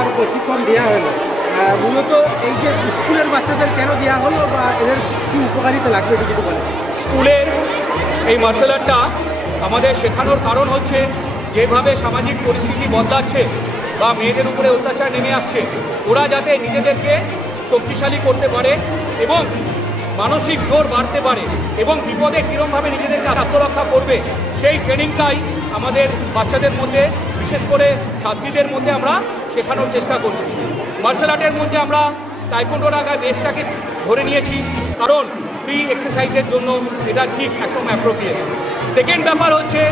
আবার প্রশিক্ষণ দেওয়া হলো, মূলত এই যে স্কুলের বাচ্চাদের কেন দেওয়া হলো বা এদের কী উপকারিতা লাগবে এটা যদি বলেন। স্কুলের এই মার্শাল আর্টটা আমাদের শেখানোর কারণ হচ্ছে যেভাবে সামাজিক পরিস্থিতি বদলাচ্ছে বা মেয়েদের উপরে অত্যাচার নেমে আসছে, ওরা যাতে নিজেদেরকে শক্তিশালী করতে পারে এবং মানসিক জোর বাড়তে পারে এবং বিপদে কীরকমভাবে নিজেদেরকে আত্মরক্ষা করবে, সেই ট্রেনিংটাই আমাদের বাচ্চাদের মধ্যে, বিশেষ করে ছাত্রীদের মধ্যে আমরা শেখানোর চেষ্টা করছি। মার্শাল আর্টের মধ্যে আমরা টাইকোন্ডোর আগে বেসটাকে ধরে নিয়েছি, কারণ ফ্রি এক্সারসাইজের জন্য এটা ঠিক একদম অ্যাপ্রোপ্রিয়েট। সেকেন্ড ব্যাপার হচ্ছে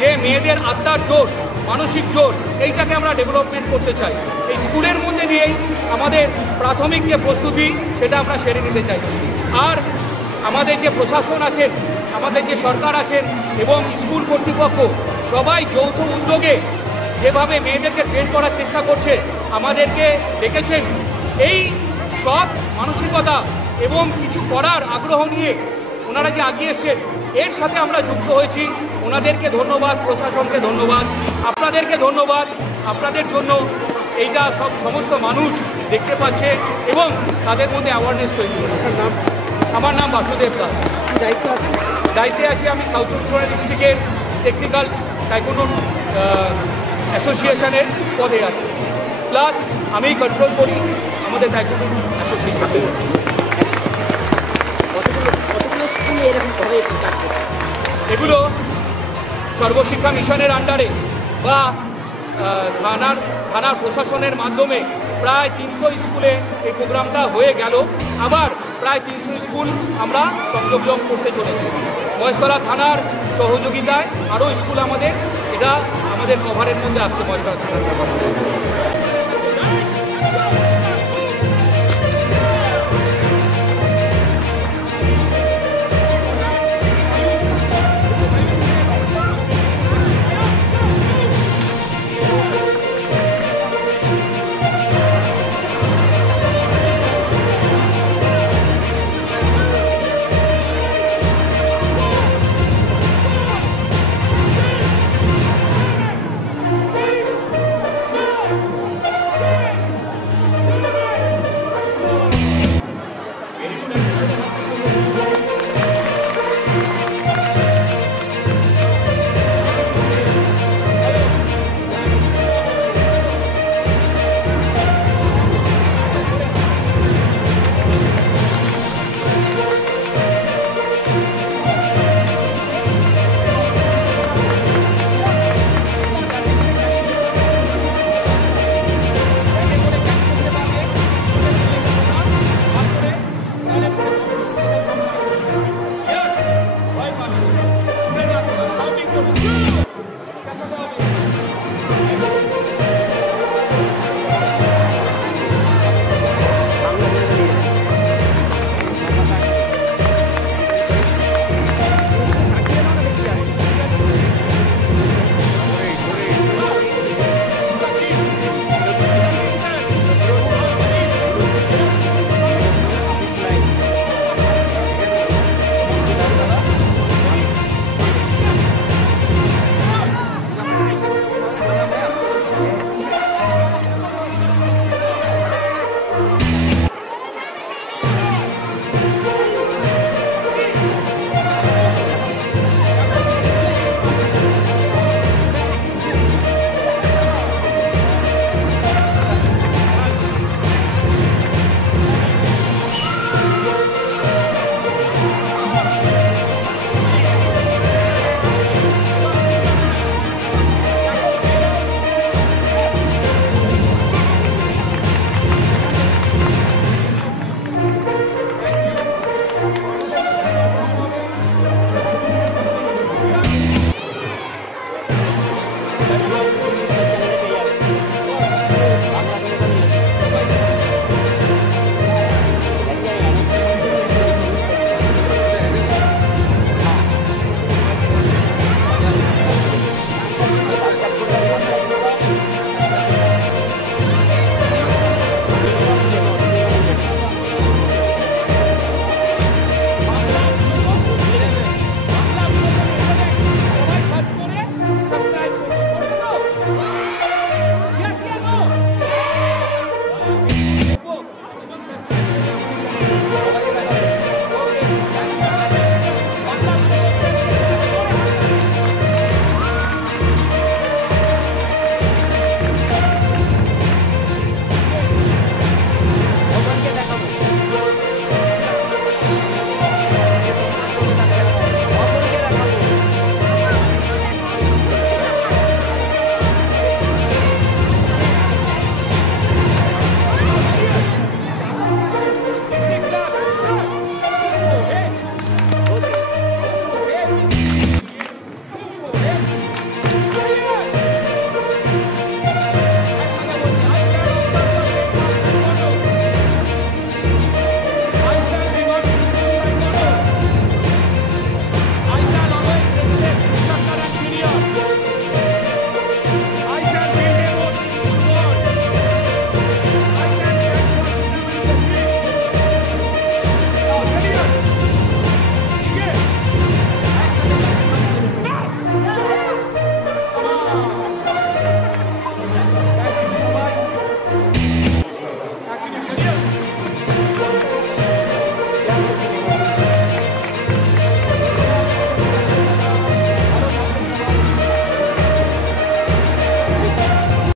যে মেয়েদের আত্মার জোর, মানসিক জোর, এইটাকে আমরা ডেভেলপমেন্ট করতে চাই। এই স্কুলের মধ্যে দিয়েই আমাদের প্রাথমিক যে প্রস্তুতি সেটা আমরা সেরে নিতে চাই। আর আমাদের যে প্রশাসন আছেন, আমাদের যে সরকার আছেন এবং স্কুল কর্তৃপক্ষ সবাই যৌথ উদ্যোগে যেভাবে মেয়েদেরকে ট্রেন করার চেষ্টা করছে, আমাদেরকে ডেকেছেন। এই সৎ মানসিকতা এবং কিছু করার আগ্রহ নিয়ে ওনারা যে এগিয়ে এসেছেন, এর সাথে আমরা যুক্ত হয়েছি। ওনাদেরকে ধন্যবাদ, প্রশাসনকে ধন্যবাদ, আপনাদেরকে ধন্যবাদ। আপনাদের জন্য এইটা সমস্ত মানুষ দেখতে পাচ্ছে এবং তাদের মধ্যে অ্যাওয়ারনেস তৈরি করছে। আমার নাম বাসুদেব দাস। দায়িত্বে আছি আমি সাউথ চব্বিশ পরগনা ডিস্ট্রিক্টের টেকনিক্যাল টাইকোন্ডো অ্যাসোসিয়েশনের পদে আছি, প্লাস আমি কন্ট্রোল করি আমাদের টাইকোন্ডো অ্যাসোসিয়েশন। এগুলো সর্বশিক্ষা মিশনের আন্ডারে বা থানার প্রশাসনের মাধ্যমে প্রায় 300 স্কুলে এই প্রোগ্রামটা হয়ে গেল। আবার প্রায় 300 স্কুল আমরা সংযোজন করতে চলেছি। মহেশতলা থানার সহযোগিতায় আরও স্কুল আমাদের এটা আমাদের কভারের মধ্যে আসছে মহেশতলা থানার।